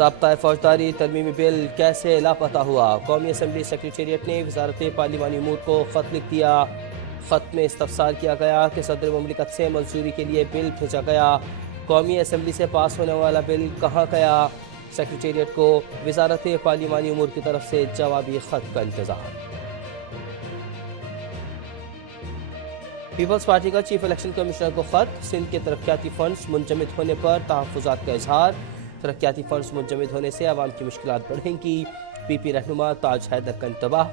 ज़ाब्ता फौजदारी तरमीमी बिल कैसे लापता हुआ? कौमी असम्बली सेक्रेटेरिएट ने वजारत पार्लिमानी उमूर को ख़त लिख दिया। ख़त में इस्तफसार किया गया कि सदर मुमलिकत से मंजूरी के लिए बिल भेजा गया, कौमी असम्बली से पास होने वाला बिल कहाँ गया? सेक्रेटेरिएट को वजारत पार्लिमानी उमूर की तरफ से जवाबी ख़त का इंतज़ार। पीपल्स पार्टी का चीफ इलेक्शन कमिश्नर को ख़त, सिंध के तरक्याती फंड्स मुंजमद होने पर तहफ़्फ़ुज़ात का इजहार। तरक्याती फंड्स मुंजमद होने से आवाम की मुश्किलात बढ़ेंगी। पीपी रहनुमा ताज हैदर का इंतबाह,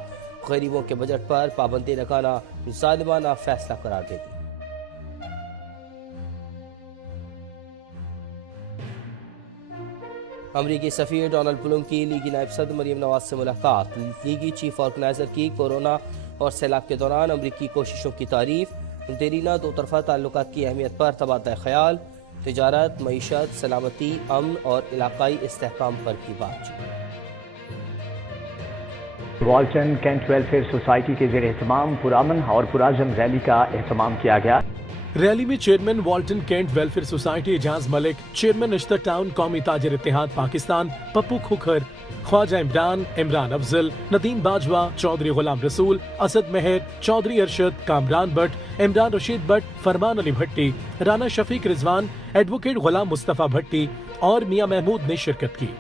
गरीबों के बजट पर पाबंदी लगाना ज़ालिमाना फैसला करार दे दी। अमरीकी सफ़ीर डोनाल्ड ब्लूम की लीगी नायब सदर मरीम नवाज से मुलाकात। लीगी चीफ ऑर्गेनाइजर की कोरोना और सैलाब के दौरान अमरीकी कोशिशों की तारीफ। देरीना दो तरफा ताल्लुकात की अहमियत पर तबादला ख्याल। तिजारत, मईशत, सलामती, अमन और इलाकाई इस्तेहकाम पर की बातचीत। वाल्टन कैंट वेलफेयर सोसाइटी के ज़ेर एहतमाम पुरामन और पुराजम रैली का एहतमाम किया गया। रैली में chairman Walton cantt welfare society Ejaz Malik, chairman Nishtar town कौमी ताजर इत्तेहाद पाकिस्तान पप्पू खुखर, ख्वाजा इमरान, इमरान अफजल, नदीम बाजवा, चौधरी गुलाम रसूल, असद मेहर, चौधरी अरशद, कामरान भट्ट, इमरान रशीद भट्ट, फरमान अली भट्टी, राना शफीक रिजवान, एडवोकेट गुलाम मुस्तफ़ा भट्टी और मियां महमूद ने शिरकत की।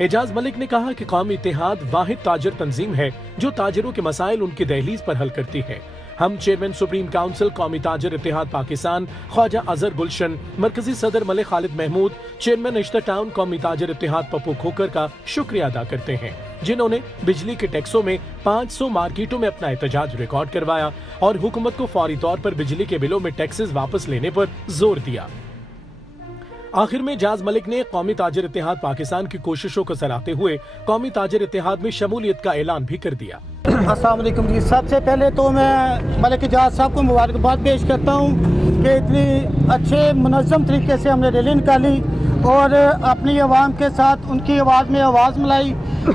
एजाज मलिक ने कहा कि कौमी इत्तेहाद वाहिद ताजर तंजीम है जो ताजरों के मसाइल उनकी दहलीज पर हल करती है। हम चेयरमैन सुप्रीम काउंसिल कौमी ताजर इत्तेहाद पाकिस्तान ख्वाजा अजहर गुलशन, मरकजी सदर मलिक खालिद महमूद, चेयरमैन नश्तर टाउन कौमी ताजर इत्तेहाद पप्पू खोकर का शुक्रिया अदा करते हैं, जिन्होंने बिजली के टैक्सों में 500 मार्केटों में अपना एहतजाज रिकॉर्ड करवाया और हुकूमत को फौरी तौर पर बिजली के बिलों में टैक्सेस वापस लेने पर जोर दिया। आखिर में एजाज मलिक ने कौमी ताजर इत्तेहाद पाकिस्तान की कोशिशों को सराहते हुए कौमी ताजर इत्तेहाद में शमूलियत का ऐलान भी कर दिया। अस्सलाम वालेकुम जी, सबसे पहले तो मैं मलिक एजाज साहब को मुबारकबाद पेश करता हूँ कि इतनी अच्छे मुनज़्ज़म तरीके से हमने रैली निकाली और अपनी आवाम के साथ उनकी आवाज़ में आवाज़ मिलाई।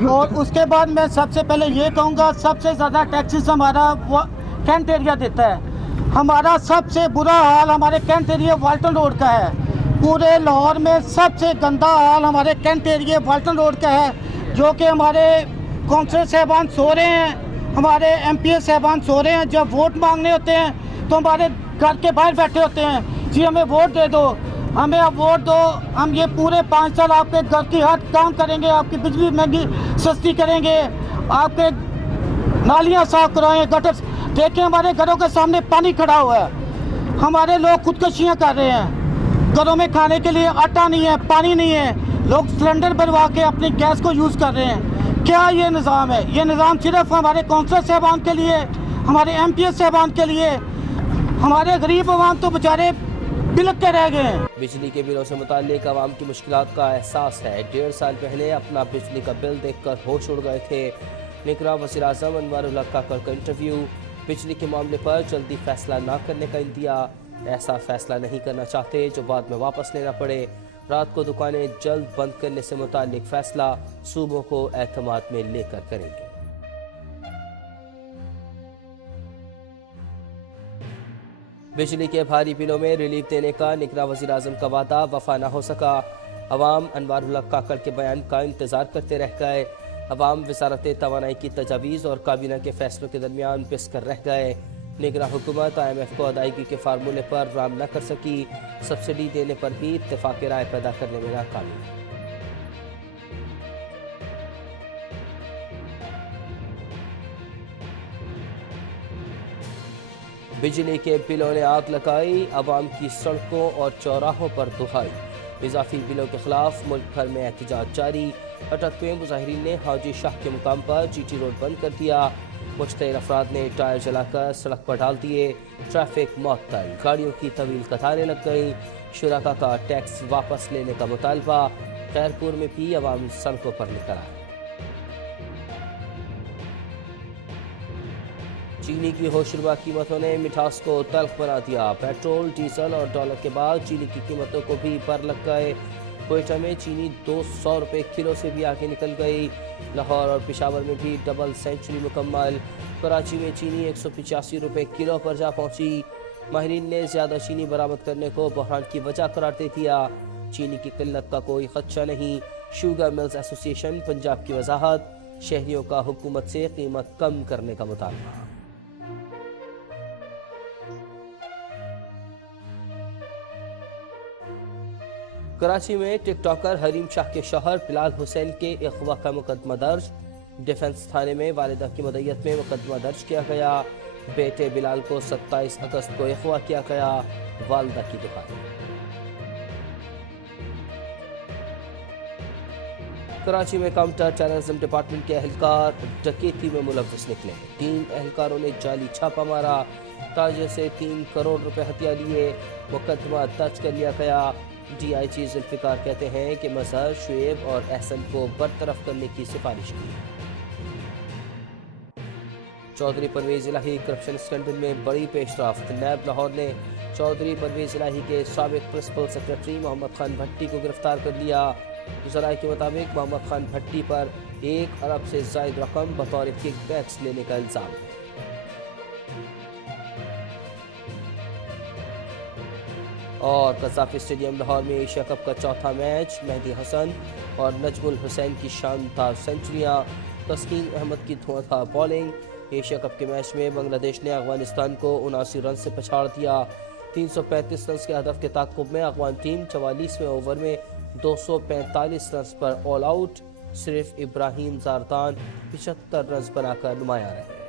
और उसके बाद मैं सबसे पहले ये कहूँगा, सबसे ज़्यादा टैक्सेस हमारा कैंट एरिया देता है। हमारा सबसे बुरा हाल हमारे कैंट एरिया वाल्टन रोड का है। पूरे लाहौर में सबसे गंदा हाल हमारे कैंट एरिया वाल्टन रोड का है, जो कि हमारे कौंसलर साहबान सो रहे हैं, हमारे एमपीए साहबान सो रहे हैं। जब वोट मांगने होते हैं तो हमारे घर के बाहर बैठे होते हैं, जी हमें वोट दे दो, हमें अब वोट दो, हम ये पूरे 5 साल आपके घर की हर काम करेंगे, आपकी बिजली महंगी सस्ती करेंगे, आपके नालियाँ साफ कराएंगे, गटर। देखिए हमारे घरों के सामने पानी खड़ा हुआ है, हमारे लोग खुदकुशियाँ कर रहे हैं, घरों में खाने के लिए आटा नहीं है, पानी नहीं है, लोग सिलेंडर भरवा के अपनी गैस को यूज़ कर रहे हैं। क्या ये निज़ाम है? ये निज़ाम सिर्फ हमारे कौंसलर साहबान के लिए, हमारे एमपीए साहबान के लिए, हमारे गरीब आवाम तो बेचारे बिलक के रह गए हैं। बिजली के बिलों से मुताल्लिक आवाम की मुश्किलात का एहसास है। 1.5 साल पहले अपना बिजली का बिल देखकर होश उड़ गए थे। निगरान वज़ीर आज़म अनवारुल हक काकड़ का इंटरव्यू। बिजली के मामले पर जल्दी फैसला न करने का इंदिया, ऐसा फैसला नहीं करना चाहते जो बाद में वापस लेना पड़े। रात को दुकानें जल्द बंद करने से मुताल्लिक फैसला सूबों को एतमाद में लेकर करेंगे। बिजली के भारी बिलों में रिलीफ देने का निगरान वज़ीर आज़म का वादा वफा न हो सका। अवाम अनवारुल हक काकड़ के बयान का इंतज़ार करते रह गए। अवाम वज़ारत तवानाई की तजावीज़ और काबीना के फैसलों के दरमियान पिस कर रह गए। निगरान हुकूमत IMF को अदायगी के फार्मूले पर राम न कर सकी। सब्सिडी देने पर भी इत्तेफाक राय पैदा करने में नाकामी। बिजली के बिलों ने आग लगाई, अवाम की सड़कों और चौराहों पर दुहाई। इजाफी बिलों के खिलाफ मुल्क भर में एहतजाज जारी। अटकते मुजाहिरीन ने हाजी शाह के मुकाम पर GT रोड बंद कर दिया। मुश्तैल अफराद ने टायर जलाकर सड़क पर डाल दिए। ट्रैफिक मअतल, गाड़ियों की तवील कतारें लग गईं। शुरका का टैक्स वापस लेने का मुतालबा। खैरपुर में भी अवाम सड़कों पर निकल आए। चीनी की होशरुबा कीमतों ने मिठास को तल्ख बना दिया। पेट्रोल, डीजल और डॉलर के बाद चीनी की कीमतों को भी पर लग गए। कोयटा में चीनी 200 रुपये किलो से भी आगे निकल गई। लाहौर और पेशावर में भी डबल सेंचुरी मुकम्मल। कराची में चीनी 185 रुपये किलो पर जा पहुंची। माहिरीन ने ज़्यादा चीनी बरामद करने को बहरान की वजह करार दे दिया। चीनी की किल्लत का कोई खदशा नहीं। शुगर मिल्स एसोसिएशन पंजाब की वजाहत, शहरियों का हुकूमत से कीमत कम करने का मुतालबा। कराची में टिकटॉकर हरीम शाह के शौहर बिलाल हुसैन के अगवा का मुकदमा दर्ज। डिफेंस थाने में वालिदा की मदय्यत में मुकदमा दर्ज किया गया। बेटे बिलाल को 27 अगस्त को अगवा किया गया। वालिदा की दुहाई। कराची में काउंटर टेररिज्म डिपार्टमेंट के एहलकार डकैती में मुलव्वस निकले। 3 एहलकारों ने जाली छापा मारा। ताजिर से 3 करोड़ रुपए हथिया लिए। मुकदमा दर्ज कर लिया गया। DIG जुल्फिकार कहते हैं कि मजहर, शुएब और एहसन को बरतरफ करने की सिफारिश की। चौधरी परवेज इलाही करप्शन स्कैंडल में बड़ी पेशरफ्त। नैब लाहौर ने चौधरी परवेज इलाही के साबिक प्रिंसिपल सेक्रेटरी मोहम्मद खान भट्टी को गिरफ्तार कर लिया। ज़राए के मुताबिक मोहम्मद खान भट्टी पर 1 अरब से ज़ायद रकम बतौर किकबैक्स लेने का इल्ज़ाम है। और कज़ाफ़ी स्टेडियम लाहौर में एशिया कप का चौथा मैच, मेहदी हसन और नजमुल हुसैन की शानदार सेंचुरियां। तस्कीन अहमद की धुआंधार बॉलिंग। एशिया कप के मैच में बांग्लादेश ने अफगानिस्तान को 79 रन से पछाड़ दिया। 335 रन के हदफ के ताक़ुब में अफगान टीम 44वें ओवर में 245 रन पर ऑल आउट। सिर्फ इब्राहिम ज़ारदान 75 रन बनाकर नुमाया रहे।